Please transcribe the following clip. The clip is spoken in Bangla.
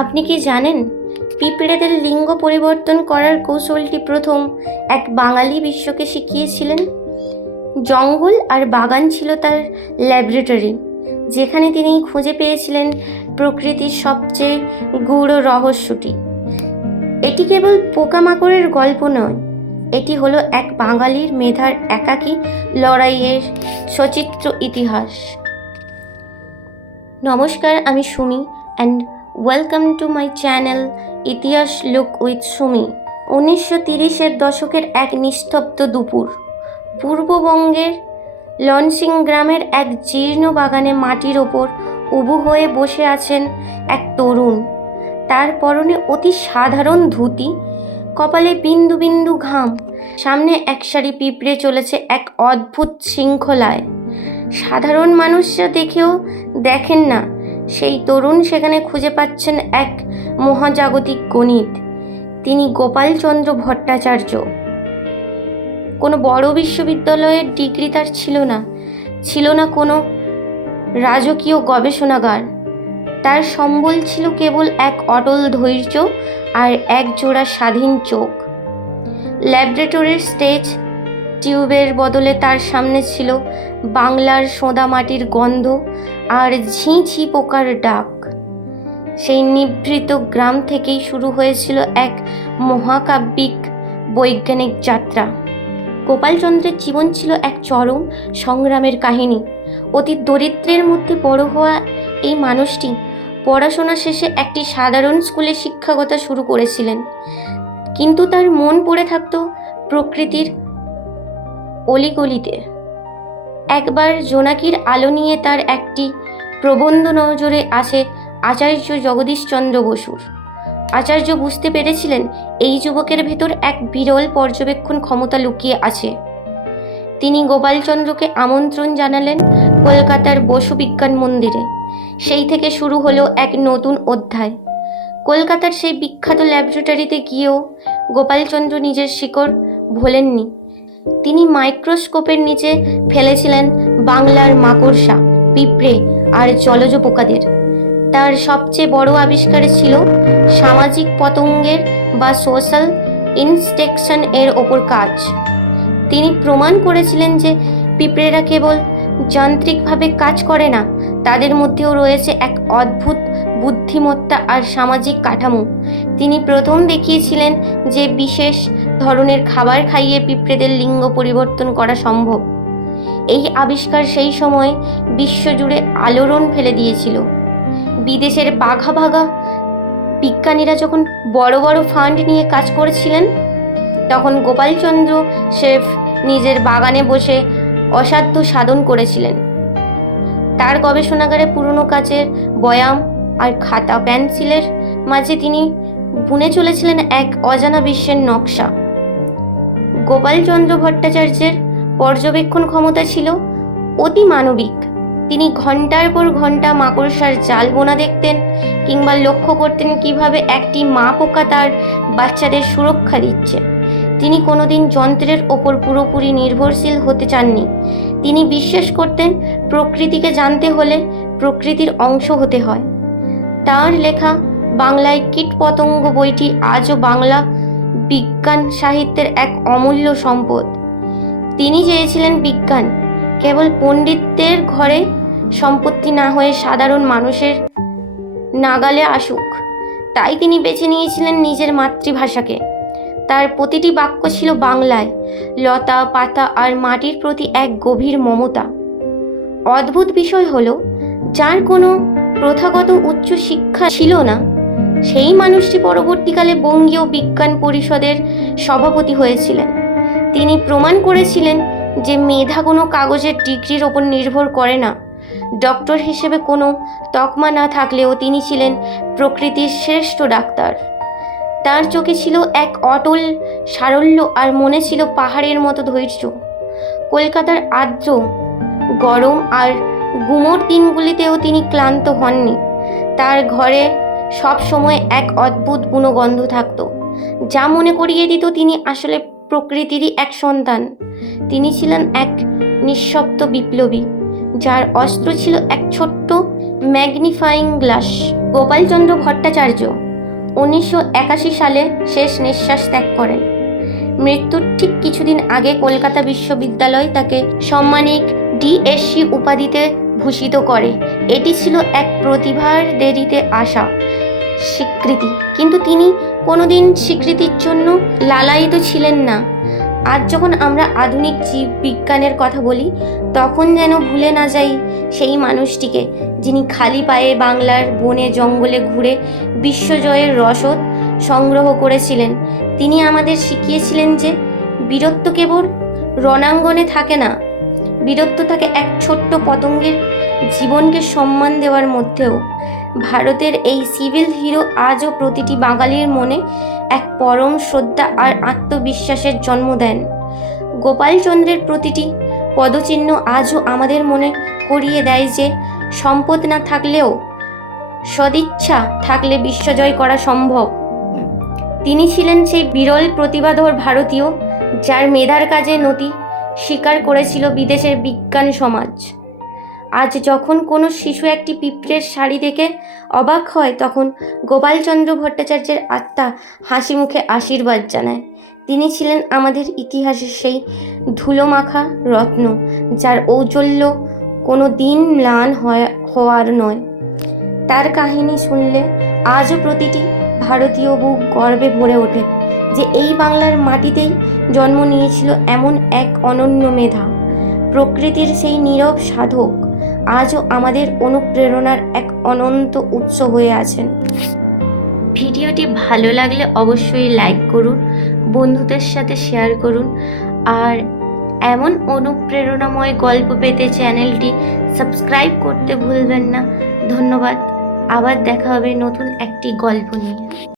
আপনি কি জানেন পিঁপড়েদের লিঙ্গ পরিবর্তন করার কৌশলটি প্রথম এক বাঙালি বিশ্বকে শিখিয়েছিলেন? জঙ্গল আর বাগান ছিল তার ল্যাবরেটরি, যেখানে তিনি খুঁজে পেয়েছিলেন প্রকৃতির সবচেয়ে গূঢ় রহস্যটি। এটি কেবল পোকামাকড়ের গল্প নয়, এটি হলো এক বাঙালির মেধার একাকী লড়াইয়ের সচিত্র ইতিহাস। নমস্কার, আমি Sumi and welcome to my channel Itihas look with Sumi. 1930-এর দশকের এক নিস্তব্ধ দুপুর, পূর্ববঙ্গের লনসিং গ্রামের এক জীর্ণ বাগানে মাটির ওপর উবু হয়ে বসে আছেন এক তরুণ। তার পরনে অতি সাধারণ ধুতি, কপালে বিন্দু বিন্দু ঘাম। সামনে এক সারি পিঁপড়ে চলেছে এক অদ্ভুত শৃঙ্খলায়। সাধারণ মানুষরা দেখেও দেখেন না, সেই তরুণ সেখানে খুঁজে পাচ্ছেন এক মহাজাগতিক গণিত। তিনি গোপালচন্দ্র ভট্টাচার্য। কোনো বড় বিশ্ববিদ্যালয়ের ডিগ্রি তার ছিল না কোনো রাজকীয় গবেষণাগার। তার সম্বল ছিল কেবল এক অটল ধৈর্য আর এক জোড়া স্বাধীন চোখ। ল্যাবরেটরির স্টেজ টিউবের বদলে তার সামনে ছিল বাংলার সোঁদা মাটির গন্ধ আর ঝিঁ ঝিঁ পোকার ডাক। সেই নিভৃত গ্রাম থেকেই শুরু হয়েছিল এক মহাকাব্যিক বৈজ্ঞানিক যাত্রা। গোপালচন্দ্রের জীবন ছিল এক চরম সংগ্রামের কাহিনী। অতি দরিদ্রের মধ্যে বড় হওয়া এই মানুষটি পড়াশোনা শেষে একটি সাধারণ স্কুলে শিক্ষকতা শুরু করেছিলেন, কিন্তু তার মন পড়ে থাকত প্রকৃতির অলিগলিতে। একবার জোনাকির আলো নিয়ে তার একটি প্রবন্ধ নজরে আসে আচার্য জগদীশচন্দ্র বসুর। আচার্য বুঝতে পেরেছিলেন এই যুবকের ভেতর এক বিরল পর্যবেক্ষণ ক্ষমতা লুকিয়ে আছে। তিনি গোপালচন্দ্রকে আমন্ত্রণ জানালেন কলকাতার বসু বিজ্ঞান মন্দিরে। সেই থেকে শুরু হলো এক নতুন অধ্যায়। কলকাতার সেই বিখ্যাত ল্যাবরেটরিতে গিয়েও গোপালচন্দ্র নিজের শিকড় ভোলেননি। তিনি মাইক্রোস্কোপের নিচে ফেলেছিলেন বাংলার মাকড়সা, পিঁপড়ে আর জলজ পোকাদের। তার সবচেয়ে বড় আবিষ্কার ছিল সামাজিক পতঙ্গের বা সোশ্যাল ইনস্ট্রাকশন এর ওপর কাজ। তিনি প্রমাণ করেছিলেন যে পিঁপড়েরা কেবল যান্ত্রিকভাবে কাজ করে না, তাদের মধ্যেও রয়েছে এক অদ্ভুত বুদ্ধিমত্তা আর সামাজিক কাঠামো। তিনি প্রথম দেখিয়েছিলেন যে বিশেষ ধরনের খাবার খাইয়ে পিঁপড়েদের লিঙ্গ পরিবর্তন করা সম্ভব। এই আবিষ্কার সেই সময় বিশ্বজুড়ে আলোড়ন ফেলে দিয়েছিল। বিদেশের বাঘা বাঘা বিজ্ঞানীরা যখন বড় বড় ফান্ড নিয়ে কাজ করেছিলেন, তখন গোপালচন্দ্র শেফ নিজের বাগানে বসে অসাধ্য সাধন করেছিলেন। তার গবেষণাগারে পুরনো কাচের বয়াম আর খাতা পেন্সিলের মাঝে তিনি বুনে চলেছিলেন এক অজানা বিশ্বের নকশা। গোপালচন্দ্র ভট্টাচার্যের পর্যবেক্ষণ ক্ষমতা ছিল অতি মানবিক। তিনি ঘন্টার পর ঘন্টা মাকড়সার জাল বোনা দেখতেন, কিংবা লক্ষ্য করতেন কিভাবে একটি মা পোকা তার বাচ্চাদের সুরক্ষা দিচ্ছে। তিনি কোনোদিন যন্ত্রের ওপর পুরোপুরি নির্ভরশীল হতে চাননি। তিনি বিশ্বাস করতেন প্রকৃতিকে জানতে হলে প্রকৃতির অংশ হতে হয়। তার লেখা বাংলায় কীটপতঙ্গ বইটি আজও বাংলা বিজ্ঞান সাহিত্যের এক অমূল্য সম্পদ। তিনি চেয়েছিলেন বিজ্ঞান কেবল পণ্ডিতদের ঘরে সম্পত্তি না হয়ে সাধারণ মানুষের নাগালে আসুক। তাই তিনি বেছে নিয়েছিলেন নিজের মাতৃভাষাকে। তার প্রতিটি বাক্য ছিল বাংলায়, লতা পাতা আর মাটির প্রতি এক গভীর মমতা। অদ্ভুত বিষয় হলো, যার কোনো প্রথাগত উচ্চ শিক্ষা ছিল না, সেই মানুষটি পরবর্তীকালে বঙ্গীয় বিজ্ঞান পরিষদের সভাপতি হয়েছিলেন। তিনি প্রমাণ করেছিলেন যে মেধা কোনো কাগজের ডিগ্রির ওপর নির্ভর করে না। ডক্টর হিসেবে কোনো তকমা না থাকলেও তিনি ছিলেন প্রকৃতির শ্রেষ্ঠ ডাক্তার। তার চোখে ছিল এক অটল সারল্য আর মনে ছিল পাহাড়ের মতো ধৈর্য। কলকাতার আর্দ্র, গরম আর গুমোট দিনগুলিতেও তিনি ক্লান্ত হননি। তার ঘরে সব সময় এক অদ্ভুত বুনো গন্ধ থাকত, যা মনে করিয়ে দিত তিনি আসলে প্রকৃতিরই এক সন্তান। তিনি ছিলেন এক নিঃশব্দ বিপ্লবী, যার অস্ত্র ছিল এক ছোট্ট ম্যাগনিফাইং গ্লাস। গোপালচন্দ্র ভট্টাচার্য 1981 সালে শেষ নিঃশ্বাস ত্যাগ করেন। মৃত্যুর ঠিক কিছুদিন আগে কলকাতা বিশ্ববিদ্যালয় তাকে সাম্মানিক ডিএসসি উপাধিতে ভূষিত করে। এটি ছিল এক প্রতিভার দেরিতে আসা স্বীকৃতি, কিন্তু তিনি কোনোদিন স্বীকৃতির জন্য লালায়িত ছিলেন না। আজ যখন আমরা আধুনিক জীববিজ্ঞানের কথা বলি, তখন যেন ভুলে না যাই সেই মানুষটিকে, যিনি খালি পায়ে বাংলার বনে জঙ্গলে ঘুরে বিশ্বজয়ের রসদ সংগ্রহ করেছিলেন। তিনি আমাদের শিখিয়েছিলেন যে বীরত্ব কেবল রণাঙ্গনে থাকে না, বীরত্ব থাকে এক ছোট্ট পতঙ্গের জীবনকে সম্মান দেওয়ার মধ্যেও। ভারতের এই সিভিল হিরো আজও প্রতিটি বাঙালির মনে এক পরম শ্রদ্ধা আর আত্মবিশ্বাসের জন্ম দেন। গোপালচন্দ্রের প্রতিটি পদচিহ্ন আজও আমাদের মনে করিয়ে দেয় যে সম্পদ না থাকলেও সদিচ্ছা থাকলে বিশ্বজয় করা সম্ভব। তিনি ছিলেন সেই বিরল প্রতিভাধর ভারতীয়, যার মেধার কাজে নতি স্বীকার করেছিল বিদেশের বিজ্ঞান সমাজ। আজ যখন কোনো শিশু একটি পিঁপড়ের শাড়ি দেখে অবাক হয়, তখন গোপালচন্দ্র ভট্টাচার্যের আত্মা হাসি মুখে আশীর্বাদ জানায়। তিনি ছিলেন আমাদের ইতিহাসের সেই ধুলোমাখা রত্ন, যার ঔজ্জ্বল্য কোনো দিন ম্লান হওয়ার নয়। তার কাহিনী শুনলে আজও প্রতিটি ভারতীয় বুক গর্বে ভরে ওঠে যে এই বাংলার মাটিতেই জন্ম নিয়েছিল এমন এক অনন্য মেধা। প্রকৃতির সেই নীরব সাধক আজও আমাদের অনুপ্রেরণার এক অনন্ত উৎস হয়ে আছেন। ভিডিওটি ভালো লাগলে অবশ্যই লাইক করুন, বন্ধুদের সাথে শেয়ার করুন, আর এমন অনুপ্রেরণাময় গল্প পেতে চ্যানেলটি সাবস্ক্রাইব করতে ভুলবেন না। ধন্যবাদ। আবার দেখা হবে নতুন একটি গল্প নিয়ে।